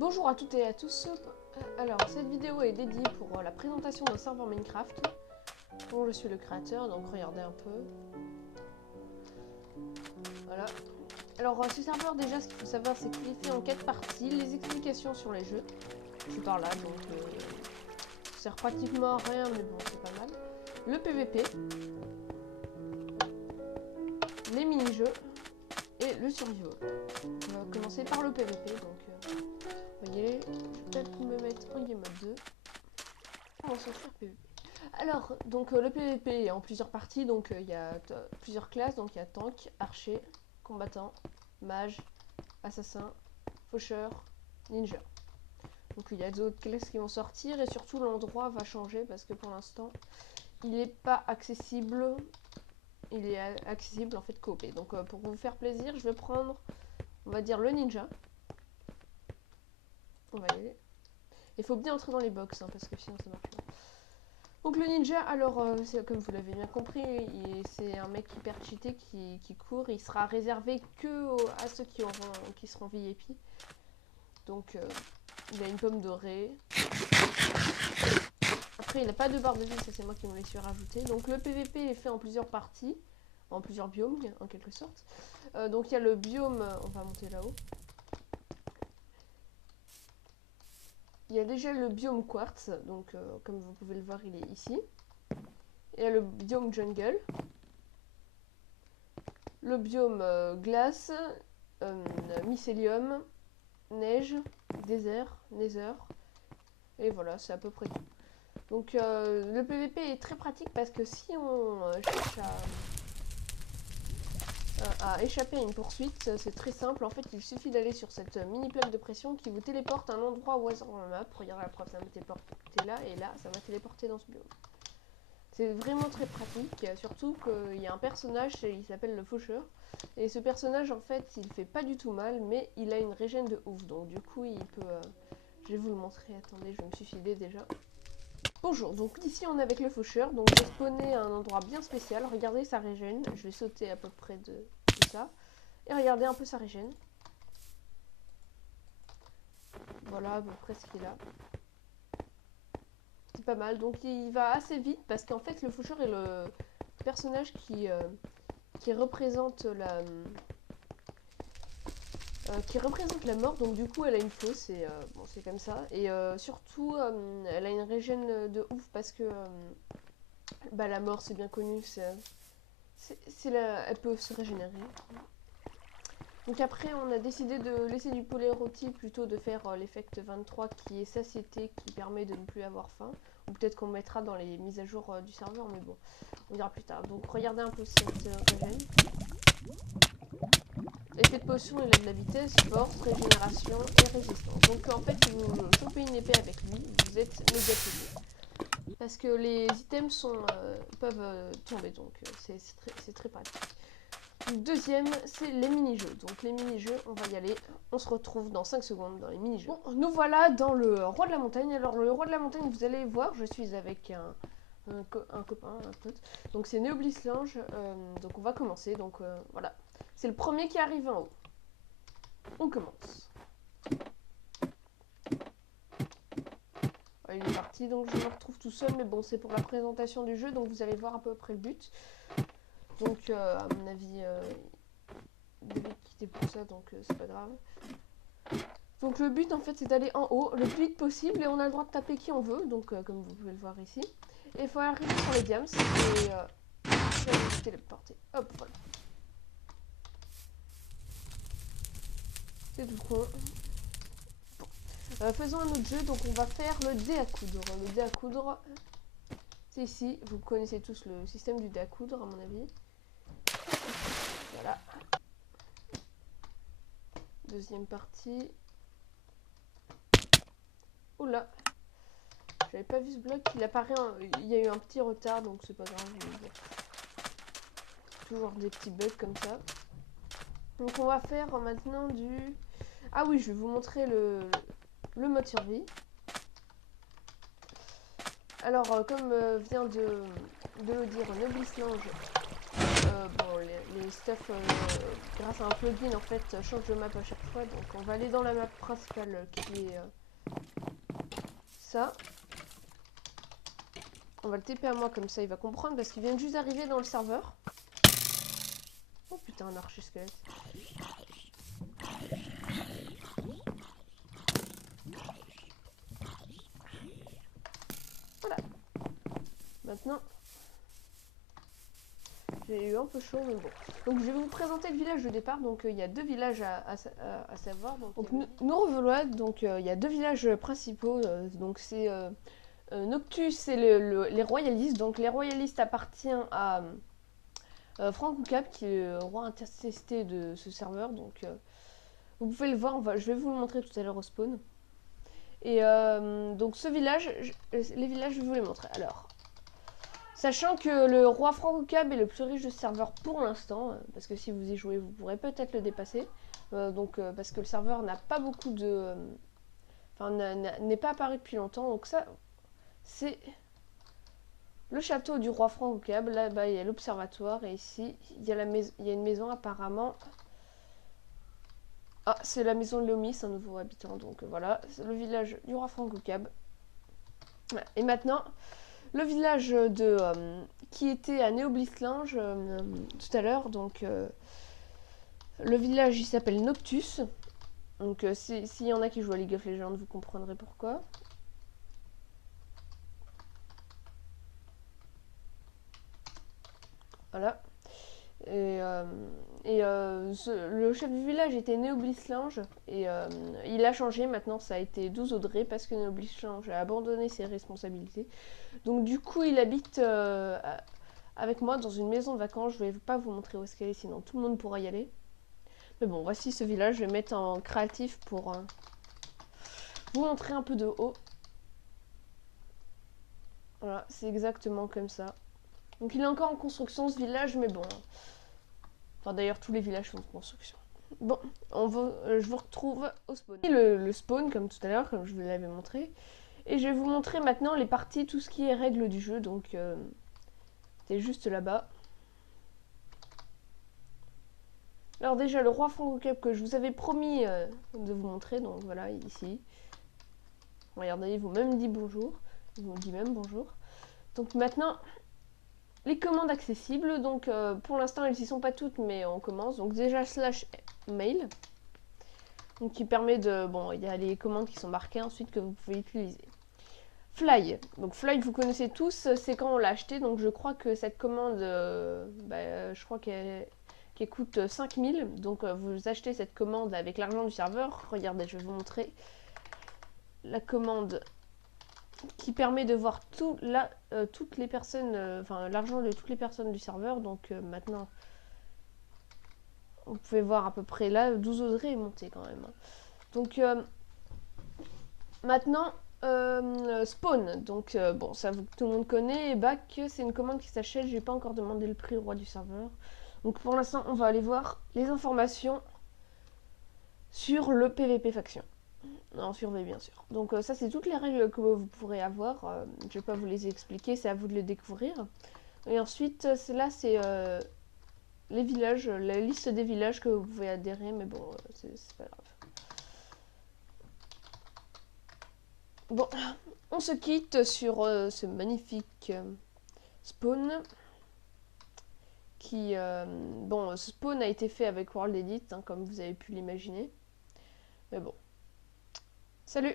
Bonjour à toutes et à tous. Alors, cette vidéo est dédiée pour la présentation d'un serveur Minecraft dont je suis le créateur, donc regardez un peu. Voilà. Alors, ce serveur, déjà, ce qu'il faut savoir, c'est qu'il est fait en 4 parties. Les explications sur les jeux, c'est par là, donc ça sert pratiquement à rien, mais bon, c'est pas mal. Le PVP, les mini-jeux et le survival. On va commencer par le PVP, donc vous voyez, je vais peut-être me mettre en game mode 2. On va s'en faire PVP. Alors, donc le PVP est en plusieurs parties, donc il y a plusieurs classes, donc il y a tank, archer, combattant, mage, assassin, faucheur, ninja. Donc il y a d'autres classes qui vont sortir et surtout l'endroit va changer parce que pour l'instant il n'est pas accessible. Il est accessible en fait coopé. Donc pour vous faire plaisir, je vais prendre, on va dire le ninja. On va y aller. Il faut bien entrer dans les box hein, parce que sinon ça marche pas. Donc le ninja, alors comme vous l'avez bien compris, c'est un mec hyper cheaté qui court. Il sera réservé que à ceux qui seront VIP. Donc il a une pomme dorée. Après il n'a pas de barre de vie, ça c'est moi qui me l'ai su rajouter. Donc le PVP est fait en plusieurs parties, en plusieurs biomes en quelque sorte. Donc il y a le biome, on va monter là-haut. Il y a déjà le biome quartz, donc comme vous pouvez le voir il est ici. Il y a le biome jungle. Le biome glace, mycélium, neige, désert, nether. Et voilà, c'est à peu près tout. Donc le PVP est très pratique parce que si on cherche à échapper à une poursuite, c'est très simple. En fait, il suffit d'aller sur cette mini plaque de pression qui vous téléporte à un endroit au hasard dans la map. Regardez la preuve, ça m'a téléporté là et là, ça m'a téléporté dans ce biome. C'est vraiment très pratique, surtout qu'il y a un personnage, il s'appelle le faucheur. Et ce personnage, en fait, il fait pas du tout mal, mais il a une régène de ouf. Donc du coup, il peut... je vais vous le montrer, attendez, je me suis filé déjà. Bonjour, donc ici on est avec le faucheur. Donc j'ai spawné à un endroit bien spécial. Regardez sa régène, je vais sauter à peu près de ça. Et regardez un peu sa régène. Voilà à peu près ce qu'il a. C'est pas mal, donc il va assez vite parce qu'en fait le faucheur est le personnage qui représente la mort, donc du coup elle a une fausse et bon c'est comme ça. Et surtout elle a une régène de ouf parce que bah, la mort c'est bien connu, elle peut se régénérer. Donc après on a décidé de laisser du polyérotype plutôt de faire l'effect 23 qui est satiété, qui permet de ne plus avoir faim. Ou peut-être qu'on mettra dans les mises à jour du serveur, mais bon, on verra plus tard. Donc regardez un peu cette régène. Effet de potion, il a de la vitesse, force, régénération et résistance. Donc en fait, si vous chopez une épée avec lui, vous êtes méga pété. Parce que les items peuvent tomber, donc c'est très pratique. Le deuxième, c'est les mini-jeux. Donc les mini-jeux, on va y aller. On se retrouve dans 5 secondes dans les mini-jeux. Bon, nous voilà dans le roi de la montagne. Alors le roi de la montagne, vous allez voir, je suis avec un copain, un pote. Donc c'est Neoblislange. Donc on va commencer. Donc voilà. C'est le premier qui arrive en haut. On commence. Il est parti, donc je me retrouve tout seul. Mais bon, c'est pour la présentation du jeu. Donc vous allez voir à peu près le but. Donc à mon avis, il devait quitter pour ça. Donc c'est pas grave. Donc le but en fait c'est d'aller en haut le plus vite possible. Et on a le droit de taper qui on veut. Donc comme vous pouvez le voir ici. Et il faut arriver sur les diams. Et je vais me téléporter. Hop, voilà. C'est tout con. Bon. Faisons un autre jeu, donc on va faire le dé à coudre. Le dé à coudre, c'est ici. Vous connaissez tous le système du dé à coudre, à mon avis. Voilà. Deuxième partie. Oula. J'avais pas vu ce bloc. Il y a eu un petit retard, donc c'est pas grave. Toujours des petits bugs comme ça. Donc on va faire maintenant du... Ah oui, je vais vous montrer le mode survie. Alors, comme vient de le dire Neoblislange, bon, les stuff grâce à un plugin en fait change de map à chaque fois. Donc on va aller dans la map principale qui est ça. On va le TP à moi comme ça il va comprendre parce qu'il vient juste d'arriver dans le serveur. Oh putain, un archer squelette. Voilà. Maintenant, j'ai eu un peu chaud, mais bon. Donc je vais vous présenter le village de départ. Donc il y a deux villages à savoir. Donc nous revoilà. Donc il y a deux villages principaux. Donc c'est Noctus et les royalistes. Donc les royalistes appartiennent à Frank Cap, qui est le roi intercesté de ce serveur. Donc vous pouvez le voir. Je vais vous le montrer tout à l'heure au spawn. Et donc ce village, les villages, je vais vous les montrer. Alors, sachant que le roi Frank-Cab est le plus riche de ce serveur pour l'instant, parce que si vous y jouez, vous pourrez peut-être le dépasser. Parce que le serveur n'a pas beaucoup de... Enfin, n'est pas apparu depuis longtemps. Donc ça, c'est le château du roi Frank-Cab. Là-bas, il y a l'observatoire. Et ici, il y a une maison apparemment... Ah, c'est la maison de Lomis, un nouveau habitant. Donc voilà, c'est le village du roi Frank-Cab. Et maintenant, le village de qui était à Néoblislinge tout à l'heure. Donc le village il s'appelle Noctus. Donc s'il y en a qui jouent à League of Legends, vous comprendrez pourquoi. Voilà. Le chef du village était Néoblislinge et il a changé. Maintenant ça a été 12 Audrey parce que Néoblislinge a abandonné ses responsabilités. Donc du coup il habite avec moi dans une maison de vacances. Je vais pas vous montrer où est-ce qu'elle est, sinon tout le monde pourra y aller. Mais bon, voici ce village. Je vais mettre en créatif pour vous montrer un peu de haut. Voilà, c'est exactement comme ça. Donc il est encore en construction ce village, mais bon. Enfin d'ailleurs tous les villages sont en construction. Bon, je vous retrouve au spawn. Et le spawn, comme tout à l'heure, comme je vous l'avais montré. Et je vais vous montrer maintenant les parties, tout ce qui est règles du jeu. Donc c'est juste là-bas. Alors déjà, le roi Frank-Cab que je vous avais promis de vous montrer, donc voilà, ici. Regardez, il vous même dit bonjour. Il vous dit même bonjour. Donc maintenant, les commandes accessibles. Donc pour l'instant, elles n'y sont pas toutes, mais on commence. Donc déjà, /mail. Donc qui permet de... Bon, il y a les commandes qui sont marquées ensuite que vous pouvez utiliser. Fly. Donc Fly, vous connaissez tous, c'est quand on l'a acheté. Donc je crois que cette commande, je crois qu'elle coûte 5000. Donc vous achetez cette commande avec l'argent du serveur. Regardez, je vais vous montrer la commande qui permet de voir toutes les personnes, l'argent de toutes les personnes du serveur. Donc maintenant, vous pouvez voir à peu près là, 12 Audrey est monté quand même. Donc maintenant, spawn. Donc bon, ça tout le monde connaît. Et back, c'est une commande qui s'achète. J'ai pas encore demandé le prix au roi du serveur. Donc pour l'instant, on va aller voir les informations sur le PVP faction. En survie bien sûr. Donc ça c'est toutes les règles que vous pourrez avoir. Je vais pas vous les expliquer, c'est à vous de les découvrir. Et ensuite, là c'est les villages, la liste des villages que vous pouvez adhérer, mais bon, c'est pas grave. Bon, on se quitte sur ce magnifique spawn. Qui, bon, ce spawn a été fait avec World Edit, hein, comme vous avez pu l'imaginer. Mais bon. Salut!